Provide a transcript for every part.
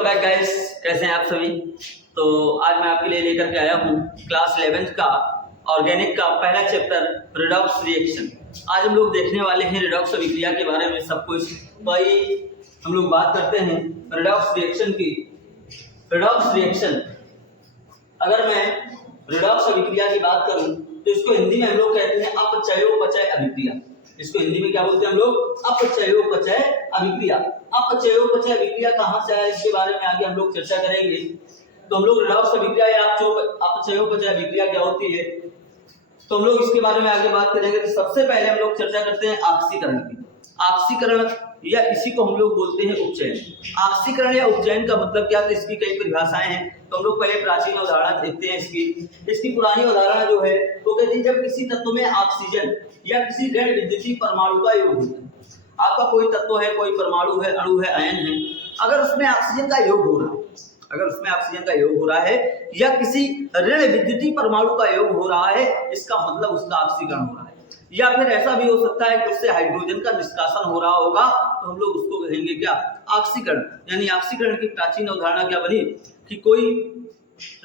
Welcome back guys, कैसे हैं आप सभी। तो आज मैं आपके लिए लेकर के आया हूँ क्लास 11th का ऑर्गेनिक का पहला चैप्टर रिडॉक्स रिएक्शन। आज हम लोग देखने वाले हैं रिडॉक्स अभिक्रिया के बारे में सब कुछ। तो आइए हम लोग बात करते हैं रिडॉक्स रिएक्शन की। रिडॉक्स रिएक्शन, अगर मैं रिडॉक्स अभिक्रिया की बात करूं तो इसको हिंदी में हम लोग कहते हैं अपचयोपचय अभिक्रिया। इसको हिंदी में क्या बोलते हैं हम लोग? अपचयोपचय अभिक्रिया। अपचयोपचय अभिक्रिया कहाँ से आया, इसके बारे में आगे हम लोग चर्चा करेंगे। तो हम लोग रिडॉक्स अभिक्रिया या अपचयोपचय अभिक्रिया क्या होती है, तो हम लोग इसके बारे में आगे बात करेंगे। तो सबसे पहले हम लोग चर्चा करते हैं ऑक्सीकरण की। ऑक्सीकरण या इसी को हम लोग बोलते हैं उपचयन। ऑक्सीकरण या उपचयन का मतलब क्या, तो इसकी कई परिभाषाएं हैं। तो हम लोग पहले प्राचीन उदाहरण देखते हैं इसकी पुरानी उदाहरण जो है वो कहती है जब किसी तत्व में ऑक्सीजन या किसी ऋण विद्युतीय परमाणु का योग होता है। आपका कोई तत्व है, कोई परमाणु है, अणु है, आयन है, अगर उसमें ऑक्सीजन का योग हो रहा है, अगर उसमें ऑक्सीजन का योग हो रहा है या किसी ऋण विद्युतीय परमाणु का योग हो रहा है, इसका मतलब उसका ऑक्सीकरण हो रहा है। या फिर ऐसा भी हो सकता है कि उससे हाइड्रोजन का निष्कासन हो रहा होगा, तो हम लोग उसको कहेंगे क्या? ऑक्सीकरण। यानी ऑक्सीकरण की प्राचीन अवधारणा क्या बनी कि कोई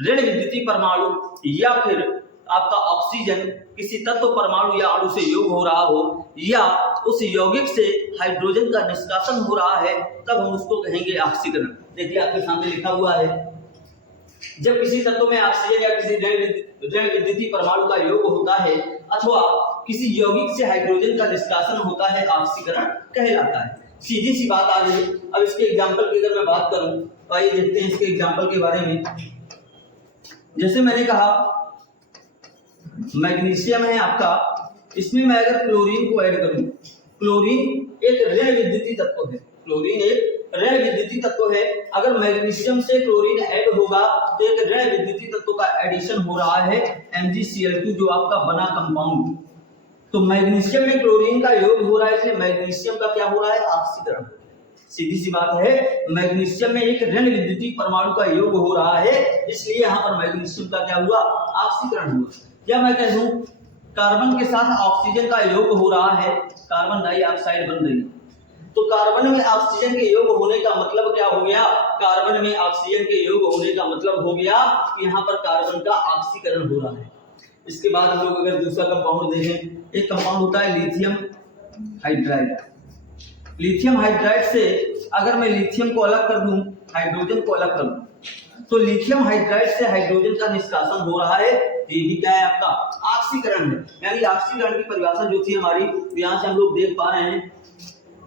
ऋण विद्युतीय परमाणु या फिर आपका ऑक्सीजन किसी तत्व परमाणु या अणु से योग हो रहा हो या उस यौगिक से हाइड्रोजन का निष्कासन हो रहा है, तब हम उसको कहेंगे ऑक्सीकरण। देखिए आपके सामने लिखा हुआ है, जब किसी तत्व में ऑक्सीजन या किसी ऋण विद्युतीय परमाणु का योग होता है अथवा किसी यौगिक से हाइड्रोजन का निष्कासन होता है, ऑक्सीकरण कहलाता है। सीधी सी बात आ रही है। अब इसके एग्जाम्पल की अगर मैं बात करूं तो आइए देखते हैं इसके एग्जाम्पल के बारे में। जैसे मैंने कहा मैग्नीशियम है आपका, इसमें मैं अगर क्लोरीन को ऐड करूं, क्लोरीन एक ऋण विद्युतीय तत्व है, क्लोरीन एक ऋण विद्युतीय तत्व है। अगर मैग्नीशियम से क्लोरीन ऐड होगा तो एक ऋण विद्युतीय तत्व का एडिशन हो रहा है MgCl2 जो आपका बना कंपाउंड। तो मैग्नीशियम में क्लोरीन का योग हो रहा है, इसलिए मैग्नीशियम का क्या हो रहा है? ऑक्सीकरण। सीधी सी बात है, मैग्नीशियम में एक ऋण विद्युतीय परमाणु का योग हो रहा है, इसलिए यहाँ पर मैग्नीशियम का क्या हुआ? ऑक्सीकरण हुआ। या मैं कह दूं कार्बन के साथ ऑक्सीजन का योग हो रहा है, कार्बन डाइऑक्साइड बन रही है, तो कार्बन में ऑक्सीजन के योग होने का मतलब क्या हो गया? कार्बन में ऑक्सीजन के योग होने का मतलब हो गया कि यहाँ पर कार्बन का ऑक्सीकरण हो रहा है। इसके बाद हम लोग अगर दूसरा कंपाउंड देखें, एक कंपाउंड होता है लिथियम हाइड्राइड। लिथियम हाइड्राइड से अगर मैं लिथियम को अलग कर दूं, हाइड्रोजन को अलग कर दूं, तो लिथियम हाइड्राइड से हाइड्रोजन का निष्कासन हो रहा है, ये भी क्या है? आपका ऑक्सीकरण है। यानी ऑक्सीकरण की परिभाषा जो थी हमारी, यहाँ से हम लोग देख पा रहे हैं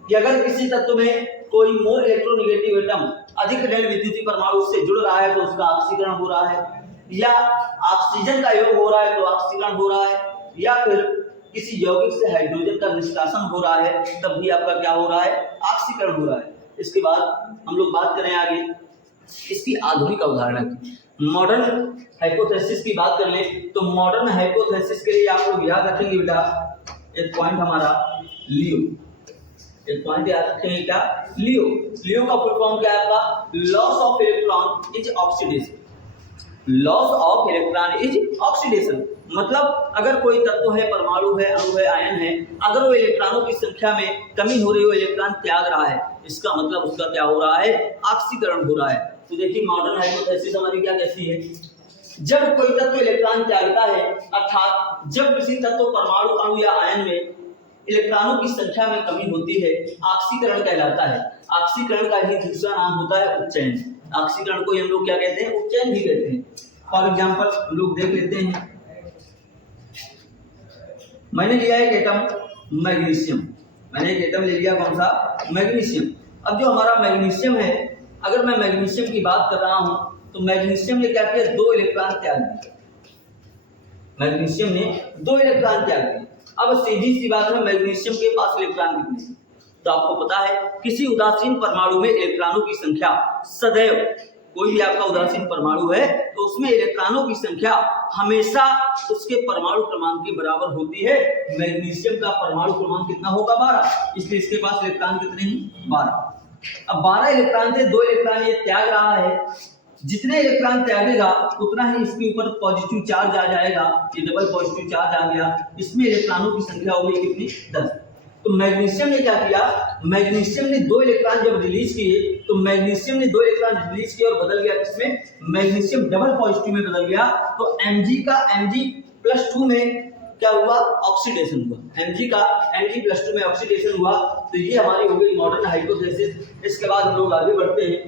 कि अगर किसी तत्व में कोई मोर इलेक्ट्रोनेगेटिव एटम अधिक ऋण विद्युतीय परमाणु से जुड़ रहा है तो उसका ऑक्सीकरण हो रहा है, या ऑक्सीजन का योग हो रहा है तो ऑक्सीकरण हो रहा है, या फिर किसी यौगिक से हाइड्रोजन का निष्कासन हो रहा है, तब भी आपका क्या हो रहा है? ऑक्सीकरण हो रहा है। इसके बाद हम लोग बात करें आगे इसकी आधुनिक अवधारणा की। मॉडर्न हाइपोथेसिस की बात कर लें तो मॉडर्न हाइपोथेसिस के लिए आप लोग याद रखेंगे बेटा एक पॉइंट हमारा लियो, एक पॉइंट याद रखेंगे क्या? लियो। लियो का फुल फॉर्म क्या है आपका? Loss of electron is oxidation. Loss of electron is oxidation मतलब अगर कोई तत्व है, परमाणु है, अणु है, आयन है, अगर वो इलेक्ट्रॉनों की संख्या में कमी हो रही हो, इलेक्ट्रॉन त्याग रहा है, इसका मतलब उसका क्या हो रहा है? ऑक्सीकरण हो रहा है। तो देखिए मॉडर्न हाइपोथेसिस हमारी क्या कहती है, जब कोई तत्व इलेक्ट्रॉन त्यागता है, अर्थात जब किसी तत्व, परमाणु, अणु या आयन में इलेक्ट्रॉनों की संख्या में कमी होती है, ऑक्सीकरण कहलाता है। ऑक्सीकरण का ही दूसरा नाम होता है उपचयन। ऑक्सीकरण को हम लोग क्या कहते हैं? उपचयन भी कहते हैं। फॉर एग्जांपल हम लोग देख लेते हैं, मैंने लिया एक एटम मैग्नीशियम, मैंने एक एटम ले लिया, कौन सा? मैग्नीशियम। अब जो हमारा मैग्नीशियम है, अगर मैं मैग्नीशियम की बात कर रहा हूं तो मैग्नीशियम ने क्या किया? 2 इलेक्ट्रॉन त्याग दिए। मैग्नीशियम ने 2 इलेक्ट्रॉन त्याग दिए। अब सीधी सी बात है, मैग्नीशियम के पास इलेक्ट्रॉन कितने हैं? तो आपको पता है किसी उदासीन परमाणु में इलेक्ट्रॉनों की संख्या सदैव, कोई भी आपका उदासीन परमाणु है तो उसमें इलेक्ट्रॉनों की संख्या हमेशा उसके परमाणु क्रमांक के बराबर होती है। मैग्नीशियम का परमाणु क्रमांक कितना होगा? 12, इसलिए इसके पास इलेक्ट्रॉन कितने हैं? 12। अब 12 इलेक्ट्रॉन थे, 2 इलेक्ट्रॉन ये त्याग रहा है, जितने इलेक्ट्रॉन त्यागेगा उतना ही इसके ऊपर पॉजिटिव चार्ज आ जाएगा, ये डबल पॉजिटिव चार्ज आ गया, इसमें इलेक्ट्रॉनों की संख्या होगी कितनी? 10। तो तो मैग्नीशियम ने क्या किया, मैग्नीशियम ने 2 इलेक्ट्रॉन जब रिलीज किए तो मैग्नीशियम ने 2 इलेक्ट्रॉन रिलीज किए और बदल गया किसमें, मैग्नीशियम डबल पॉजिटिव में बदल गया। तो Mg का Mg+2 में क्या हुआ, ऑक्सीडेशन हुआ। Mg का Mg+2 में ऑक्सीडेशन हुआ। तो ये हमारी हो गई मॉडर्न हाइपोथेसिस। इसके बाद हम लोग आगे बढ़ते हैं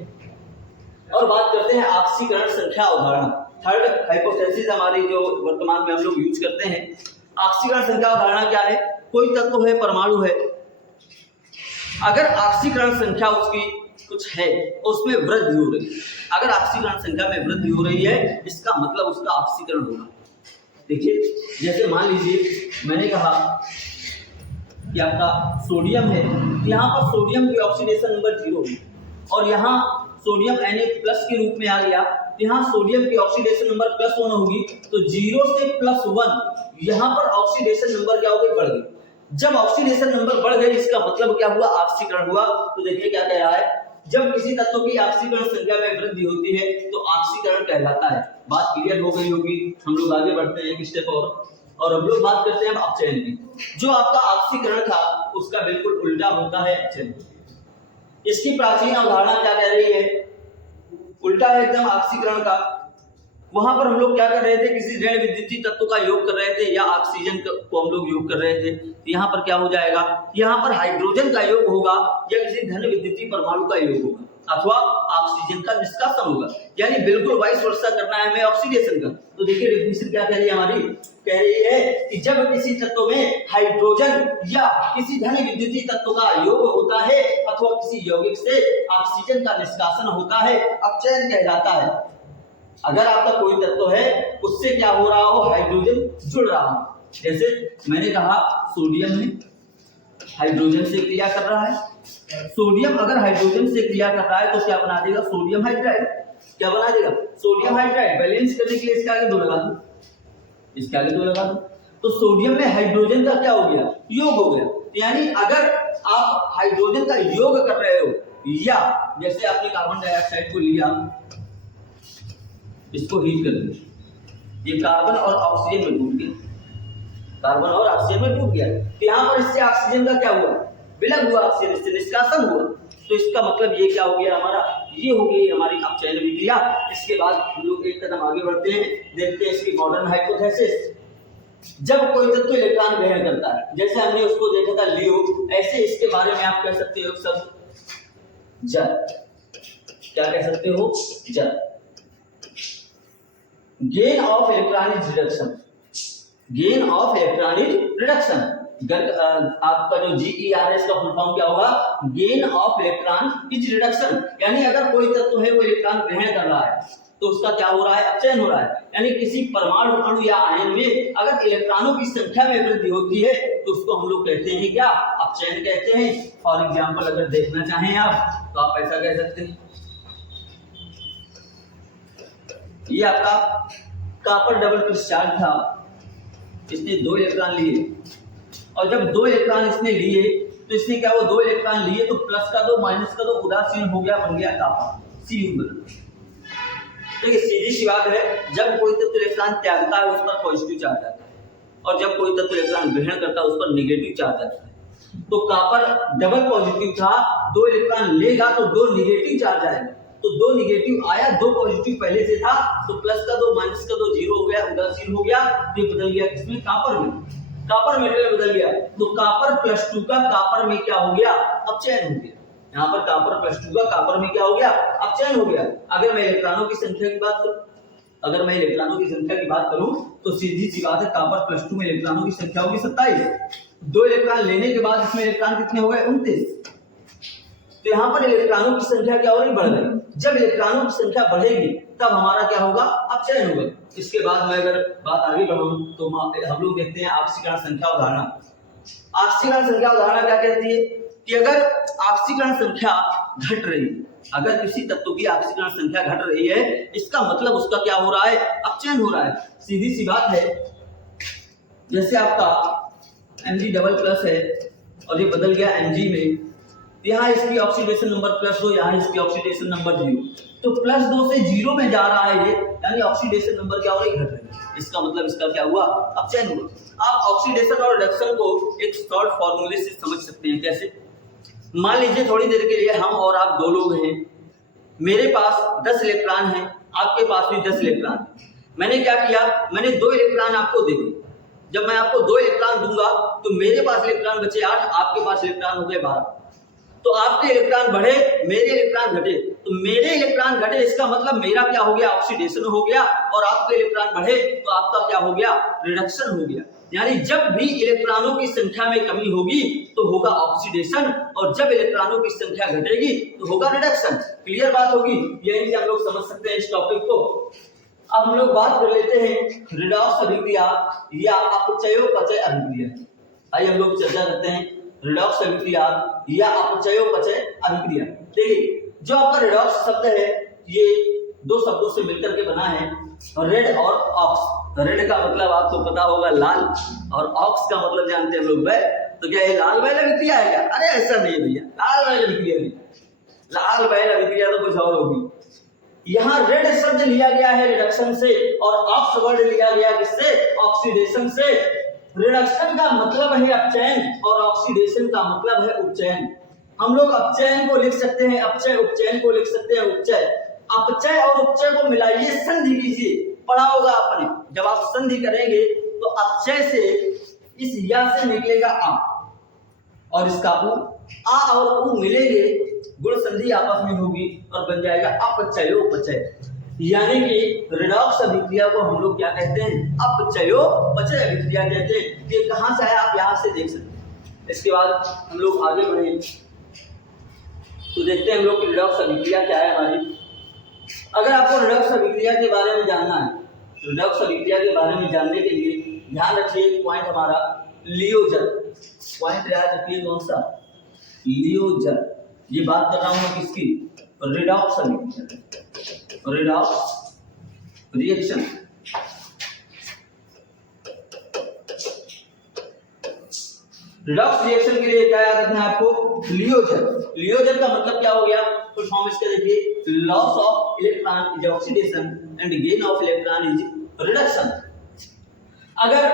और बात करते हैं ऑक्सीकरण संख्या अवधारणा। थर्ड हाइपोथेसिस हमारी जो वर्तमान में हम लोग यूज करते हैं। ऑक्सीकरण संख्या अवधारणा क्या है, कोई तत्व है, परमाणु है, अगर ऑक्सीकरण संख्या उसकी कुछ है उसमें वृद्धि हो रही है, अगर ऑक्सीकरण संख्या में वृद्धि हो रही है इसका मतलब उसका ऑक्सीकरण होगा। देखिए जैसे मान लीजिए मैंने कहा कि आपका सोडियम है, यहाँ पर सोडियम की ऑक्सीडेशन नंबर 0 है और यहाँ सोडियम Na+ के रूप में आ गया, यहाँ सोडियम की ऑक्सीडेशन नंबर +1 होगी। तो 0 से +1 यहाँ पर ऑक्सीडेशन नंबर क्या हो गई, बढ़ गई। जब ऑक्सीडेशन नंबर बढ़ गई इसका मतलब क्या हुआ, ऑक्सीकरण हुआ। तो देखिए क्या कह रहा है, जब किसी तत्व की ऑक्सीकरण संख्या में वृद्धि होती है तो ऑक्सीकरण कहलाता है। बात क्लियर हो गई होगी। हम लोग आगे बढ़ते हैं एक स्टेप और हम लोग बात करते हैं अपचयन की। जो आपका ऑक्सीकरण था उसका बिल्कुल उल्टा होता है अपचयन। इसकी प्राचीन अवधारणा क्या कह रही है, उल्टा है एकदम ऑक्सीकरण का। वहां पर हम लोग क्या कर रहे थे, किसी ऋण विद्युतीय तत्व का योग कर रहे थे या ऑक्सीजन को हम लोग योग कर रहे थे। तो यहाँ पर क्या हो जाएगा, यहाँ पर हाइड्रोजन का योग होगा या किसी धन विद्युतीय परमाणु का योग होगा अथवा ऑक्सीजन का निष्कासन होगा। यानी बिल्कुल वाइस वर्सा करना है हमें ऑक्सीडेशन का। तो देखिए डेफिनेशन क्या कह रही है हमारी, कह रही है कि जब किसी तत्व में हाइड्रोजन या किसी धन विद्युतीय तत्व का योग होता है अथवा किसी यौगिक से ऑक्सीजन का निष्कासन होता है, अपचयन कहलाता है। अगर आपका कोई तत्व है उससे क्या हो रहा हो, हाइड्रोजन जुड़ रहा हो। जैसे मैंने कहा सोडियम में हाइड्रोजन से क्रिया कर रहा है। सोडियम अगर हाइड्रोजन से क्रिया कर रहा है तो क्या बना देगा, सोडियम हाइड्राइड। क्या बना देगा, सोडियम हाइड्राइड। बैलेंस करने के लिए इसके आगे 2 लगा दूं, इसके आगे 2 लगा दूं। तो सोडियम में हाइड्रोजन का क्या हो गया, योग हो गया। यानी अगर आप हाइड्रोजन का योग कर रहे हो या जैसे आपने कार्बन डाइऑक्साइड को लिया, इसको हीट कर दिया, ये कार्बन और ऑक्सीजन में टूट गया, कार्बन और ऑक्सीजन में टूट गया। तो यहाँ पर इससे ऑक्सीजन का क्या हुआ, विलय हुआ, ऑक्सीजन से निष्कासन हुआ। तो इसका मतलब ये क्या हो गया हमारा, ये हो गई हमारी अपचयन विक्रिया। इसके बाद हम लोग एक कदम आगे बढ़ते हैं, देखते हैं इसकी मॉडर्न हाइपोथेसिस। जब कोई तत्व इलेक्ट्रॉन ग्रहण करता है, जैसे हमने उसको देखा था लियो, ऐसे इसके बारे में आप कह सकते हो सब जल। क्या कह सकते हो, जल। Gain of electronic reduction, gain of electronic reduction. आपका जो GERS का फुल फॉर्म क्या होगा, gain of electron is reduction. यानी अगर कोई तत्व है वो इलेक्ट्रॉन ग्रहण कर रहा है तो उसका क्या हो रहा है, अपचयन हो रहा है। यानी किसी परमाणु, अणु या आयन में अगर इलेक्ट्रॉनों की संख्या में वृद्धि होती है तो उसको हम लोग कहते हैं क्या, अपचयन कहते हैं। फॉर एग्जाम्पल अगर देखना चाहें आप तो आप ऐसा कह सकते हैं, ये आपका कॉपर डबल क्रिस्टल था, इसने 2 इलेक्ट्रॉन लिए और जब 2 इलेक्ट्रॉन इसने लिए तो इसने क्या हुआ, 2 इलेक्ट्रॉन लिए तो प्लस का 2 माइनस का 2 उदासीन हो गया, बन गया कॉपर, Cu बन। तो ये सीधी सी बात है, जब कोई तत्व इलेक्ट्रॉन त्यागता है उस पर पॉजिटिव चार्ज आता है और जब कोई तत्व इलेक्ट्रॉन ग्रहण करता है उस पर नेगेटिव चार्ज आता है। तो कॉपर डबल पॉजिटिव था, 2 इलेक्ट्रॉन लेगा तो 2 नेगेटिव चार्ज आएगा। तो 2 नेगेटिव आया, 2 पॉजिटिव पहले से था, तो प्लस का 2 माइनस का 2 0 हो गया, उदासीन हो गया। तो बदल गया किसमें, कॉपर में, कॉपर मेटल में बदल गया। तो कॉपर +2 का कॉपर में क्या हो गया, अपचयन हो गया। यहाँ पर कॉपर +2 का कॉपर में क्या हो गया, अपचयन हो गया। अगर मैं इलेक्ट्रॉनों की संख्या की बात करूं, अगर मैं इलेक्ट्रॉनों की संख्या की बात करूं तो सीधी सी बात है, कॉपर +2 में इलेक्ट्रॉनों की संख्या होगी 27। 2 इलेक्ट्रॉन लेने के बाद इसमें इलेक्ट्रॉन कितने हो गए, 29। तो यहाँ पर इलेक्ट्रॉनों की संख्या क्या हो रही, बढ़ रही। जब इलेक्ट्रॉनों की संख्या बढ़ेगी तब हमारा क्या होगा, अपचयन होगा। इसके बाद मैं अगर बात आगे बढ़ाऊं तो हम लोग देखते हैं ऑक्सीकरण संख्या अवधारणा। ऑक्सीकरण संख्या अवधारणा क्या कहती है कि अगर ऑक्सीकरण संख्या घट रही है, अगर किसी तत्व की ऑक्सीकरण संख्या घट रही है इसका मतलब उसका क्या हो रहा है, अपचयन हो रहा है। सीधी सी बात है, जैसे आपका Mg डबल प्लस है और ये बदल गया Mg में, यहाँ इसकी ऑक्सीडेशन नंबर +2, यहाँ इसकी ऑक्सीडेशन नंबर 0, तो +2 से 0 में जा रहा है ये, यानी ऑक्सीडेशन नंबर क्या हो रहा है, घट रहा है। इसका मतलब इसका क्या हुआ, अपचयन हुआ। आप ऑक्सीडेशन और रिडक्शन को एक शॉर्ट फॉर्मूले से समझ सकते हैं। कैसे? मान लीजिए थोड़ी देर के लिए हम और आप 2 लोग हैं, मेरे पास 10 इलेक्ट्रॉन हैं, आपके पास भी 10 इलेक्ट्रॉन हैं। मैंने क्या किया, मैंने 2 इलेक्ट्रॉन आपको दे दिए। जब मैं आपको 2 इलेक्ट्रॉन दूंगा तो मेरे पास इलेक्ट्रॉन बचे 8, आपके पास इलेक्ट्रॉन हो गए 12। तो आपके इलेक्ट्रॉन बढ़े, मेरे इलेक्ट्रॉन घटे। तो मेरे इलेक्ट्रॉन घटे इसका मतलब मेरा क्या हो गया, ऑक्सीडेशन हो गया, और आपके इलेक्ट्रॉन बढ़े तो आपका क्या हो गया, रिडक्शन हो गया। यानी जब भी इलेक्ट्रॉनों की संख्या में कमी होगी तो होगा ऑक्सीडेशन, और जब इलेक्ट्रॉनों की संख्या घटेगी तो होगा रिडक्शन। क्लियर बात होगी, यही से हम लोग समझ सकते हैं इस टॉपिक को। अब हम लोग बात कर लेते हैं रिडॉक्स अभिक्रिया या अपचयोपचय अभिक्रिया। आइए हम लोग चर्चा करते हैं रिडॉक्स अभिक्रिया या अपचयोपचय अभिक्रिया। देखिए जो आपका रिडॉक्स शब्द है ये 2 शब्दों से मिलकर के बना है, रेड और ऑक्स। रेड का मतलब आपको पता होगा लाल, और ऑक्स का मतलब जानते हैं हम लोग बैल। तो क्या ये लाल बैल अभिक्रिया है क्या? अरे ऐसा नहीं भैया, लाल बैल अभिक्रिया नहीं, लाल बैल अभिक्रिया तो कुछ और होगी। यहाँ रेड शब्द लिया गया है रिडक्शन से, और ऑक्स वर्ड लिया गया किससे, ऑक्सीडेशन से। रिडक्शन का मतलब है अपचयन और ऑक्सीडेशन का मतलब है उपचयन। हम लोग अपचयन को लिख सकते हैं अपचय, उपचयन को लिख सकते हैं उपचय। अपचय और उपचय को मिलाइए, संधि कीजिए। पढ़ा होगा आपने, जब आप संधि करेंगे तो अपचय से इस या से निकलेगा आ, और इसका उ, आ और उ मिलेंगे, गुण संधि आपस में होगी और बन जाएगा अपचयोपचय। यानी कि रिडॉक्स अभिक्रिया को हम लोग क्या कहते हैं, अपचयोपचय अभिक्रिया कहते हैं। ये कहां से आया आप यहां से देख सकते हैं। इसके बाद हम लोग आगे बढ़े तो देखते हैं हम लोग रिडॉक्स अभिक्रिया क्या है हमारी। अगर आपको रिडॉक्स अभिक्रिया के बारे में जानना है, रिडॉक्स अभिक्रिया के बारे में जानने के लिए ध्यान रखिए पॉइंट हमारा लियोजन। पॉइंट याद रखिए कौन सा, लियोजन। ये बात कर रहा हूं किसकी, रिडॉक्स अभिक्रिया, रिडॉक्स रिएक्शन। रिडॉक्स रिएक्शन के लिए क्या याद रखना है आपको, लियोजन। लियोजन का मतलब क्या हो गया, फुल फॉर्म इसका देखिए, loss of electron is oxidation and gain of electron is reduction. अगर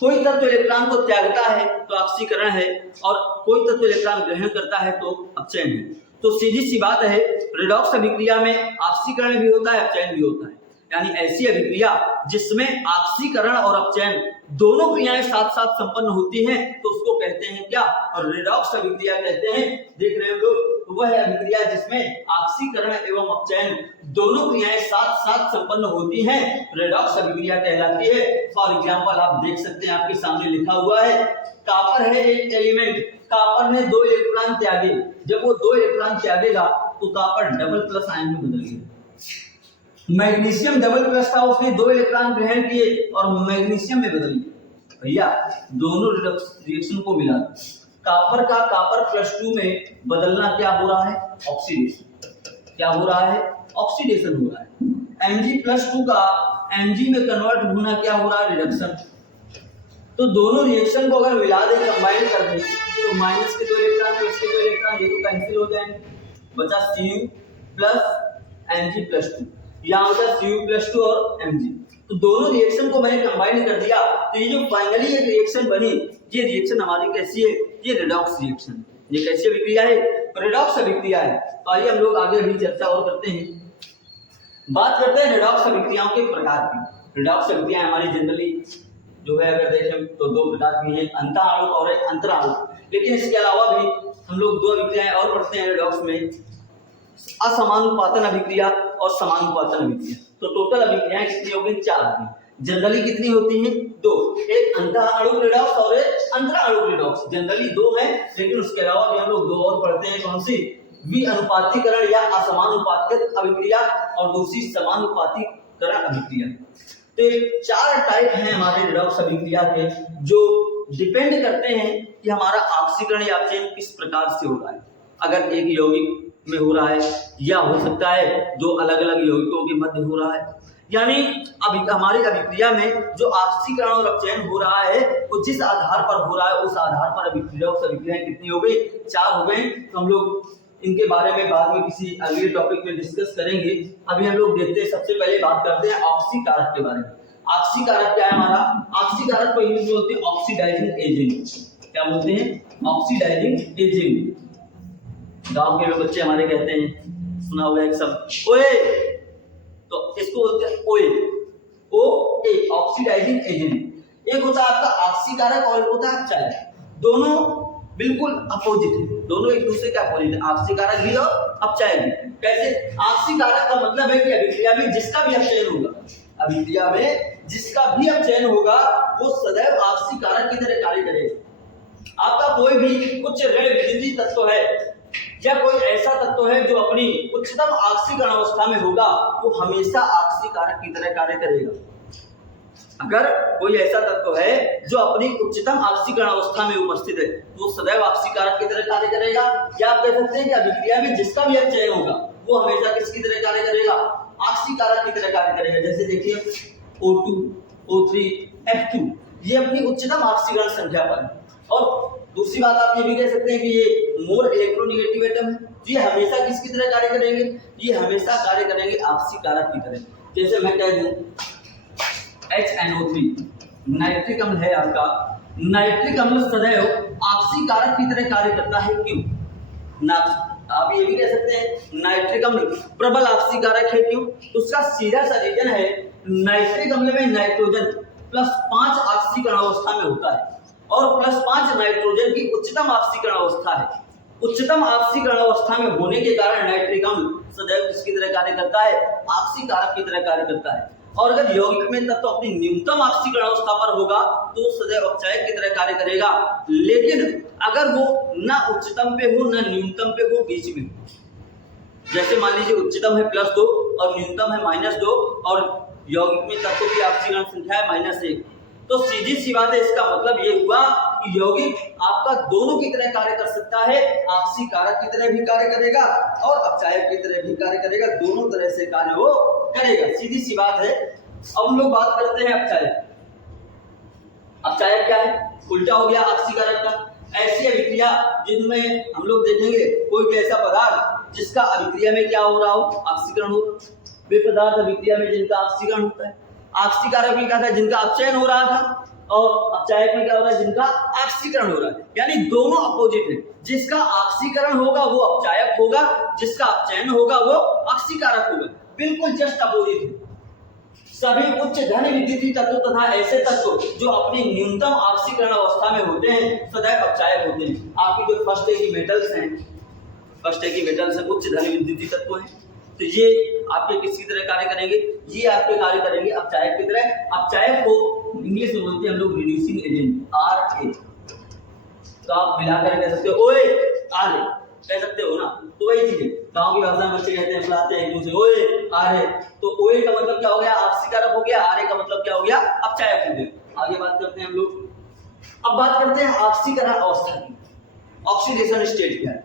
कोई तत्व इलेक्ट्रॉन को त्यागता है तो ऑक्सीकरण है, और कोई तत्व इलेक्ट्रॉन ग्रहण करता है तो अपचयन है। तो सीधी सी बात है, रिडॉक्स अभिक्रिया में ऑक्सीकरण भी होता है, अपचयन भी होता है। यानी ऐसी अभिक्रिया जिसमें ऑक्सीकरण और अपचयन दोनों क्रियाएं साथ साथ संपन्न होती हैं तो उसको कहते हैं क्या, और रिडॉक्स अभिक्रिया कहते हैं। देख रहे हैं हम लोग, वह है अभिक्रिया जिसमें ऑक्सीकरण एवं अपचयन दोनों क्रियाएं साथ साथ संपन्न होती हैं, रिडॉक्स अभिक्रिया कहलाती है। फॉर एग्जांपल आप देख सकते हैं, आपके सामने लिखा हुआ है, कॉपर है एक एलिमेंट, कॉपर ने 2 इलेक्ट्रॉन त्यागे। जब वो 2 इलेक्ट्रॉन त्यागेगा तो कॉपर डबल प्लस आयन में बदल गया। मैग्नीशियम डबल प्लस था, उसने 2 इलेक्ट्रॉन ग्रहण किए और मैग्नीशियम में बदल गया। भैया दोनों रिएक्शन को मिला, कॉपर का कॉपर +2 में बदलना क्या हो रहा है, ऑक्सीडेशन। क्या हो रहा है, ऑक्सीडेशन हो रहा है। Mg+2 का Mg में कन्वर्ट होना क्या हो रहा है, रिडक्शन। तो दोनों रिएक्शन को अगर मिला दे, कंबाइन कर दे, तो माइनस के 2 इलेक्ट्रॉन प्लस के 2 इलेक्ट्रॉन ये तो कैंसिल हो जाएंगे, बचा Cu प्लस Mg+2। यहाँ होता है Cu+2 और Mg। तो दोनों रिएक्शन को मैंने कंबाइन कर दिया, तो ये जो फाइनली एक रिएक्शन बनी, ये रिएक्शन हमारी कैसी है, ये रिडॉक्स रिएक्शन। ये कैसी अभिक्रिया है, रिडॉक्स अभिक्रिया है। तो आइए हम लोग आगे भी चर्चा और करते हैं। बात करते हैं रिडॉक्स अभिक्रियाओं के प्रकार की। रिडॉक्स अभिक्रिया हमारी जनरली जो है अगर देखें तो 2 प्रकार की है, अंतःआणविक और अंतराणुक। लेकिन इसके अलावा भी हम लोग 2 अभिक्रियाएं और पढ़ते हैं रिडॉक्स में, असमानुपातन अभिक्रिया और समानुपातन अभिक्रिया। तो टोटल अभिक्रियाएं कितनी होगी, 4 होगी। जनरली कितनी होती हैं, 2, एक अंतःआणविक रिडॉक्स और एक अंतराणुक रिडॉक्स। जनरली 2 है, लेकिन उसके अलावा भी हम लोग 2 और पढ़ते हैं, कौन सी, विअनुपातीकरण या असमानुपातिक अभिक्रिया और दूसरी समानुपातीकरण अभिक्रिया। तो 4 टाइप हैं हमारे रिडॉक्स अभिक्रिया के, जो डिपेंड करते हैं कि हमारा ऑक्सीकरण या अपचयन किस प्रकार से हो रहा है। अगर एक यौगिक में हो रहा है, या हो सकता है 2 अलग अलग यौगिकों के मध्य हो रहा है, यानी अभी हमारी अभिक्रिया में जो ऑक्सीकरण और अपचयन हो रहा है वो जिस आधार पर हो रहा है उस आधार पर अभिक्रियाएं कितनी हो गई, 4 हो गई। तो हम लोग इनके बारे में बाद में किसी अगले टॉपिक में डिस्कस करेंगे। अभी हम लोग देखते हैं, सबसे पहले बात करते हैं ऑक्सीकारक के बारे में। ऑक्सीकारक क्या है हमारा? ऑक्सीकारक को इंग्लिश में बोलते हैं ऑक्सीडाइजिंग एजेंट। क्या बोलते हैं? Oxidizing agent. गांव के लोग बच्चे हमारे कहते हैं, सुना हुआ एक शब्द ओए, तो इसको बोलते हैं ओए, ओ ए, ऑक्सीडाइजिंग एजेंट। एक होता है आपका ऑक्सीकारक और एक होता है अपचायक। दोनों बिल्कुल अपोजिट है, दोनों एक दूसरे के अपोजिट है, ऑक्सीकारक भी और अपचायक भी। कैसे? ऑक्सीकारक का मतलब है कि अभिक्रिया में जिसका भी अपचयन होगा, अभिक्रिया में जिसका भी अपचयन होगा वो सदैव ऑक्सीकारक की तरह कार्य करेगा। आपका कोई भी उच्च ऋण विद्युतीय तत्व है या कोई ऐसा तत्व है जो अपनी उच्चतम ऑक्सीकरण अवस्था में होगा, वो हमेशा ऑक्सीकारक की तरह कार्य करेगा। अगर कोई ऐसा तत्व है जो अपनी उच्चतम ऑक्सीकरण अवस्था में उपस्थित है तो सदैव ऑक्सीकारक की तरह कार्य करेगा। या आप कह सकते हैं कि अभिक्रिया में जिसका भी अपचयन होगा वो हमेशा किसकी तरह कार्य करेगा? ऑक्सीकारक की तरह कार्य करेगा। जैसे देखिए O2, O3, F2 ये अपनी उच्चतम ऑक्सीकरण संख्या पर है। और दूसरी बात आप ये भी कह सकते हैं कि ये मोर इलेक्ट्रोनेगेटिव एटम है, ये हमेशा किसकी तरह कार्य करेंगे? ये हमेशा कार्य करेंगे ऑक्सीकारक की तरह। जैसे मैं कह दूं HNO3 नाइट्रिक अम्ल है आपका, नाइट्रिक अम्ल सदैव ऑक्सीकारक की तरह कार्य करता है। क्यों? ना आप ये भी कह सकते हैं नाइट्रिक अम्ल प्रबल ऑक्सीकारक है। क्यों? उसका सीधा सा रीजन है नाइट्रिक अम्ल में नाइट्रोजन +5 ऑक्सीकरण अवस्था में होता है और +5 नाइट्रोजन की उच्चतम ऑक्सीकरण अवस्था है। उच्चतम ऑक्सीकरण अवस्था में होने के कारण नाइट्रिक अम्ल सदैव किसकी तरह कार्य करता है? ऑक्सीकारक की तरह कार्य करता है। और अगर यौगिक में तत्व अपनी न्यूनतम ऑक्सीकरण अवस्था पर होगा तो सदैव अपचायक की तरह कार्य करेगा। लेकिन अगर वो ना उच्चतम पे हो ना न्यूनतम पे हो, बीच में, जैसे मान लीजिए उच्चतम है +2 और न्यूनतम है -2 और यौगिक में तत्वों की ऑक्सीकरण संख्या है -1, तो सीधी सी बात है, इसका मतलब ये हुआ कि यौगिक आपका दोनों की तरह कार्य कर सकता है, ऑक्सीकारक की तरह भी कार्य करेगा और अपचायक की तरह भी कार्य करेगा, दोनों तरह से कार्य वो करेगा। सीधी सी बात है। अब हम लोग बात करते हैं अपचायक। अपचायक क्या है? उल्टा हो गया ऑक्सीकारक का। ऐसी अभिक्रिया जिनमें हम लोग देखेंगे कोई भी ऐसा पदार्थ जिसका अभिक्रिया में क्या हो रहा हो? ऑक्सीकरण हो। वे पदार्थ अभिक्रिया में जिनका ऑक्सीकरण होता है। ऑक्सीकारक में क्या था? जिनका अपचयन हो रहा था। और अपचायक में क्या हो रहा है? जिनका ऑक्सीकरण हो रहा है। यानी दोनों अपोजिट है। जिसका ऑक्सीकरण होगा वो अपचायक होगा, जिसका अपचयन होगा वो ऑक्सीकारक होगा। बिल्कुल जस्ट अपोजिट है। सभी उच्च धन विद्युतीय तत्व तथा ऐसे तत्व जो अपनी न्यूनतम ऑक्सीकरण अवस्था में होते हैं सदैव अपचायक होते हैं। आपकी जो फर्स्ट की मेटल्स हैं, फर्स्ट की मेटल्स हैं, उच्च धन विद्युतीय तत्व हैं, तो ये आपके किसकी तरह कार्य करेंगे? ये आपके कार्य करेंगे अपचायक की तरह। अपचायक को इंग्लिश में बोलते हैं हम लोग रिड्यूसिंग एजेंट, RA। तो आप मिलाकर कह सकते हो ओए RA, कह सकते हो ना। तो वही चीज है, गांव की भाषा में बच्चे कहते हैं, बुलाते हैं एक दूसरे ओए RA। तो ओए का मतलब क्या हो गया? ऑक्सीकारक हो गया। RA का मतलब क्या हो गया? अपचायक हो गया। आगे बात करते हैं हम लोग। अब बात करते हैं ऑक्सीकरण अवस्था की। ऑक्सीडेशन स्टेट क्या है?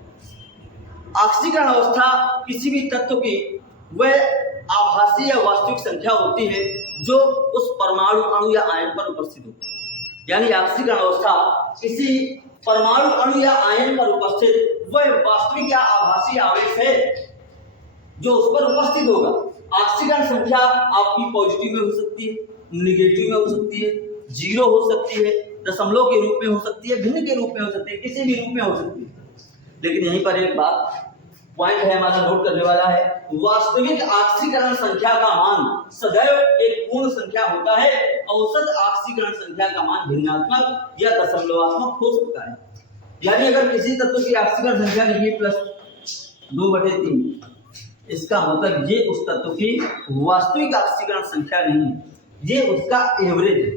ऑक्सीकरण अवस्था किसी भी तत्व की वह आभासी या वास्तविक संख्या होती है जो उस परमाणु, अणु या आयन पर उपस्थित होती है। यानी ऑक्सीकरण अवस्था किसी परमाणु, अणु या आयन पर उपस्थित वह वास्तविक या आभासी आवेश है जो उस पर उपस्थित होगा। ऑक्सीकरण संख्या आपकी पॉजिटिव में हो सकती है, निगेटिव में हो सकती है, 0 हो सकती है, दशमलव के रूप में हो सकती है, भिन्न के रूप में हो सकती है, किसी भी रूप में हो सकती है। लेकिन यहीं पर एक बात पॉइंट है हमारा नोट करने वाला है, वास्तविक ऑक्सीकरण संख्या का मान सदैव एक पूर्ण संख्या होता है। औसत ऑक्सीकरण संख्या का मान भिन्नात्मक या दशमलवात्मक हो सकता है। यानी अगर किसी तत्व की ऑक्सीकरण संख्या निकली +2/3, इसका मतलब ये उस तत्व की वास्तविक ऑक्सीकरण संख्या नहीं है, ये उसका एवरेज है।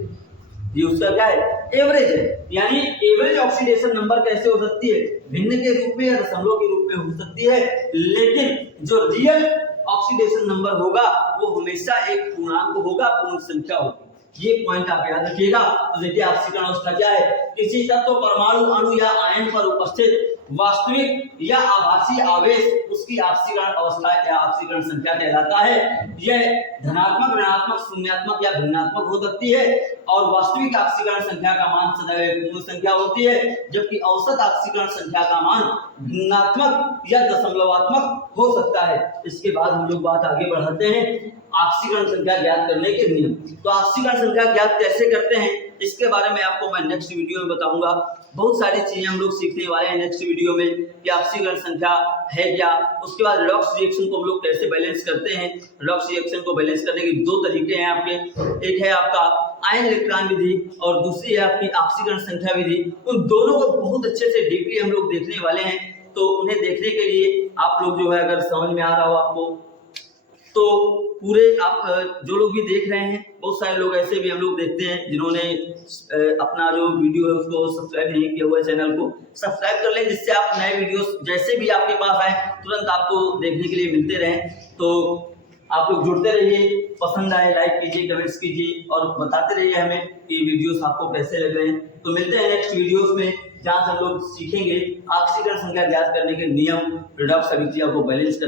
ये उसका क्या है? एवरेज है। यानी एवरेज ऑक्सीडेशन नंबर कैसे हो सकती है? भिन्न के रूप में या दशमलव के रूप में हो सकती है। लेकिन जो रियल ऑक्सीडेशन नंबर होगा वो हमेशा एक पूर्णांक होगा, पूर्ण संख्या होगी। ये पॉइंट आप याद रखिएगा। तो देखिए ऑक्सीकरण अवस्था क्या है? किसी तत्व, परमाणु, अणु या आयन पर उपस्थित वास्तविक या आभासी आवेश उसकी आपसीकरण अवस्था या आपसीकरण संख्या कहलाता है। यह धनात्मक, ऋणात्मक, शून्यात्मक या भिन्नात्मक हो सकती है और वास्तविक आपसीकरण संख्या का मान सदैव पूर्ण संख्या होती है, जबकि औसत आपसीकरण संख्या का मान भिन्नात्मक या दशमलवात्मक हो सकता है। इसके बाद हम लोग बात आगे बढ़ाते हैं आपसीकरण संख्या ज्ञात करने के नियम। तो आपसीकरण संख्या ज्ञात कैसे करते हैं इसके बारे में आपको मैं नेक्स्ट वीडियो में बताऊंगा। बहुत सारी चीजें हम लोग सीखने वाले हैं नेक्स्ट वीडियो में कि आपसीकरण संख्या है क्या, उसके बाद रेडॉक्स रिएक्शन को हम लोग कैसे बैलेंस करते हैं। रेडॉक्स रिएक्शन को बैलेंस करने के दो तरीके हैं आपके, एक है आपका आयन इलेक्ट्रॉन विधि और दूसरी है आपकी आपसीकरण संख्या विधि। उन दोनों को बहुत अच्छे से डीपली हम लोग देखने वाले हैं। तो उन्हें देखने के लिए आप लोग जो है अगर समझ में आ रहा हो आपको तो पूरे आप जो लोग भी देख रहे हैं, बहुत सारे लोग ऐसे भी हम लोग देखते हैं जिन्होंने अपना जो वीडियो है उसको सब्सक्राइब नहीं किया हुआ है, चैनल को सब्सक्राइब कर लें, जिससे आप नए वीडियोस जैसे भी आपके पास आए तुरंत आपको देखने के लिए मिलते रहें। तो आप लोग जुड़ते रहिए, पसंद आए लाइक कीजिए, कमेंट्स कीजिए और बताते रहिए हमें कि वीडियोस आपको कैसे लग रहे हैं। तो मिलते हैं नेक्स्ट वीडियोस में जहाँ से हम लोग सीखेंगे आपसीकरण संख्या ज्ञात करने के नियम, रेडॉक्स अभिक्रिया को बैलेंस करने